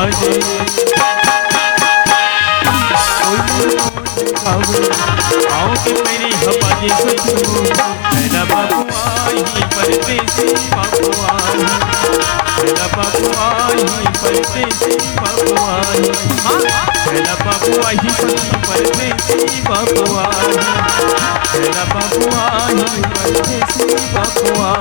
बाजे आओगे मेरी हवाजे सजू मेरा बाबू आई परदेसी बाबू आई मेरा बाबू आई परदेसी बाबू आई मेरा बाबू आई परदेसी बाबू आई मेरा बाबू आई परदेसी बाबू आई